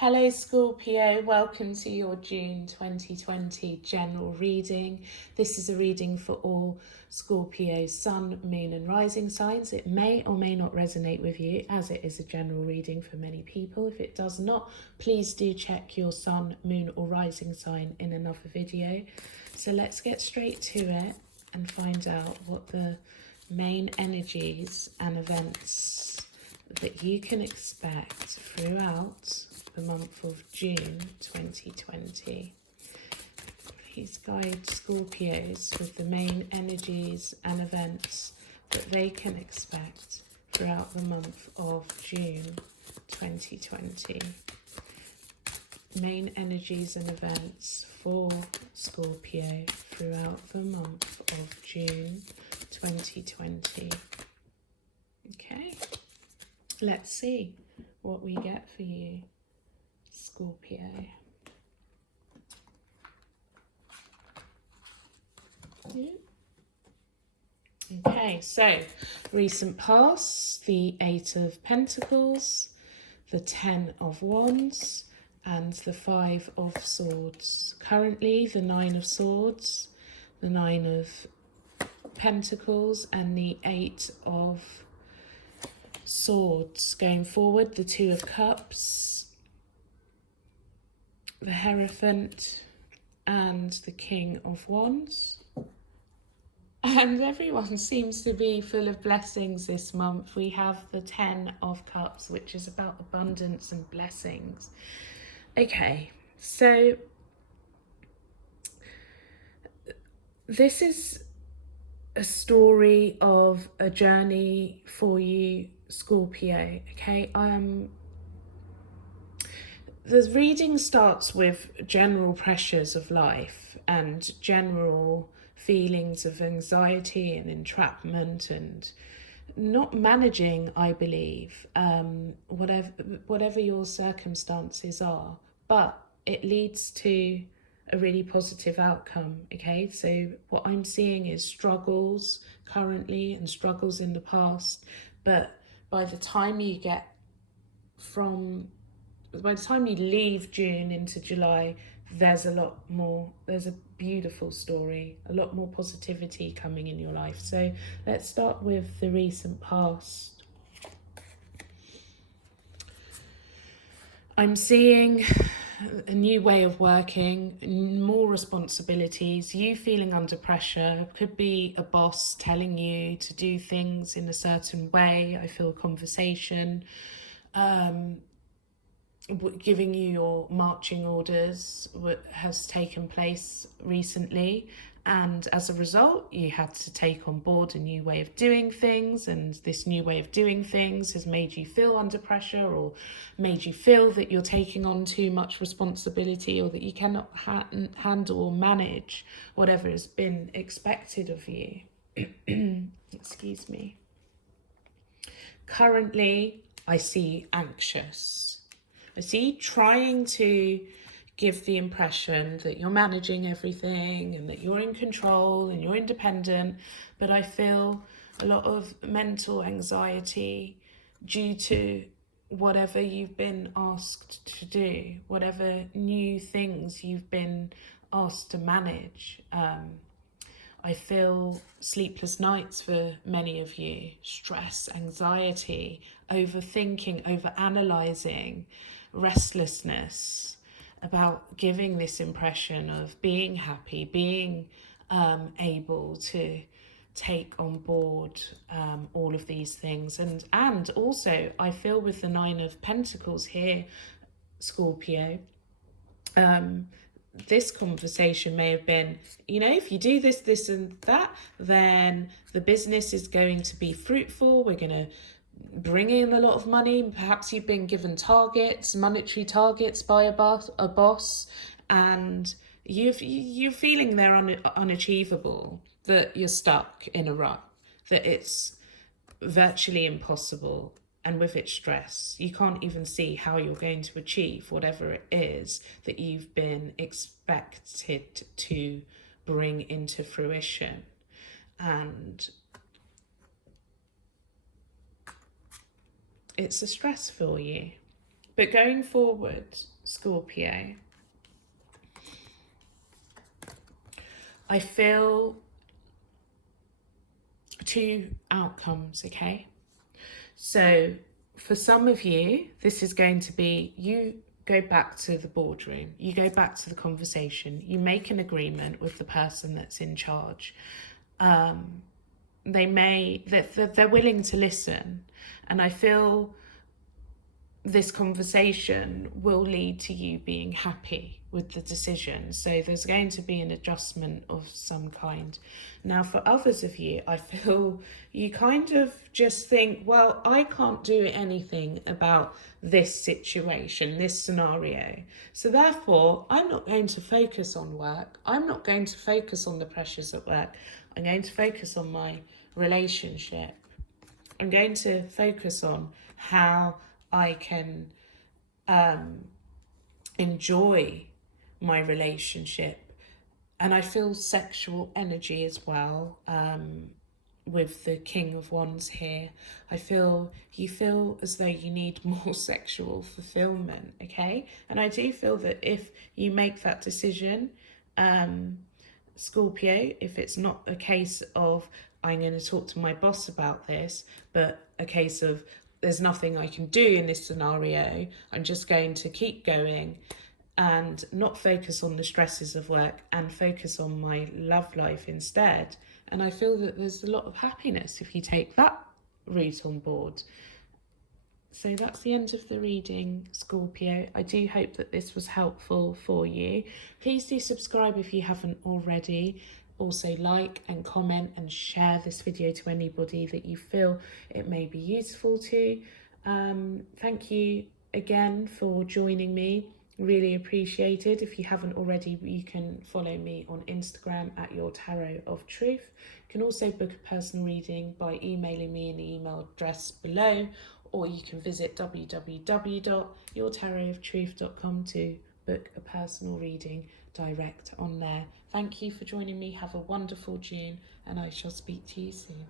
Hello Scorpio, welcome to your June 2020 general reading. This is a reading for all Scorpio Sun, Moon and Rising signs. It may or may not resonate with you as it is a general reading for many people. If it does not, please do check your Sun, Moon or Rising sign in another video. So let's get straight to it and find out what the main energies and events that you can expect throughout the month of June 2020. Please guide Scorpios with the main energies and events that they can expect throughout the month of June 2020. Main energies and events for Scorpio throughout the month of June 2020. Okay, let's see what we get for you, Scorpio. Okay, so recent past, the 8 of Pentacles, the 10 of Wands, and the 5 of Swords. Currently, the 9 of Swords, the 9 of Pentacles, and the 8 of Swords. Going forward, the 2 of Cups, the Hierophant, and the King of Wands. And everyone seems to be full of blessings this month. We have the 10 of Cups, which is about abundance and blessings. Okay, so this is a story of a journey for you, Scorpio. Okay, the reading starts with general pressures of life and general feelings of anxiety and entrapment and not managing, I believe, whatever your circumstances are, but it leads to a really positive outcome. Okay, so what I'm seeing is struggles currently and struggles in the past, but by the time you leave June into July, there's a beautiful story, a lot more positivity coming in your life. So let's start with the recent past. I'm seeing a new way of working, more responsibilities, you feeling under pressure. Could be a boss telling you to do things in a certain way. I feel a conversation giving you your marching orders has taken place recently, and as a result you had to take on board a new way of doing things, and this new way of doing things has made you feel under pressure or made you feel that you're taking on too much responsibility or that you cannot handle or manage whatever has been expected of you. Excuse me. Currently, I see anxious. I see trying to give the impression that you're managing everything and that you're in control and you're independent, but I feel a lot of mental anxiety due to whatever you've been asked to do, whatever new things you've been asked to manage. I feel sleepless nights for many of you, stress, anxiety, overthinking, overanalyzing, restlessness, about giving this impression of being happy, being able to take on board all of these things. And also I feel with the 9 of Pentacles here, Scorpio, this conversation may have been, if you do this, this and that, then the business is going to be fruitful. We're going to bring in a lot of money. Perhaps you've been given targets, monetary targets by a boss, and you're feeling they're unachievable, that you're stuck in a rut, that it's virtually impossible. And with it stress, you can't even see how you're going to achieve whatever it is that you've been expected to bring into fruition. And it's a stress for you. But going forward, Scorpio, I feel two outcomes, okay? So for some of you, this is going to be, you go back to the boardroom, you go back to the conversation, you make an agreement with the person that's in charge. They're willing to listen, and I feel this conversation will lead to you being happy with the decision. So there's going to be an adjustment of some kind. Now, for others of you, I feel you kind of just think, well, I can't do anything about this situation, this scenario. So therefore, I'm not going to focus on work. I'm not going to focus on the pressures at work. I'm going to focus on my relationship. I'm going to focus on how I can enjoy my relationship. And I feel sexual energy as well, with the King of Wands here. You feel as though you need more sexual fulfillment, okay? And I do feel that if you make that decision, Scorpio, if it's not a case of I'm going to talk to my boss about this, but a case of there's nothing I can do in this scenario, I'm just going to keep going and not focus on the stresses of work and focus on my love life instead. And I feel that there's a lot of happiness if you take that route on board. So that's the end of the reading, Scorpio. I do hope that this was helpful for you. Please do subscribe if you haven't already. Also like and comment and share this video to anybody that you feel it may be useful to. Thank you again for joining me. Really appreciated. If you haven't already, you can follow me on Instagram at Your Tarot of Truth. You can also book a personal reading by emailing me in the email address below, or you can visit www.yourtarotoftruth.com to book a personal reading direct on there. Thank you for joining me. Have a wonderful June, and I shall speak to you soon.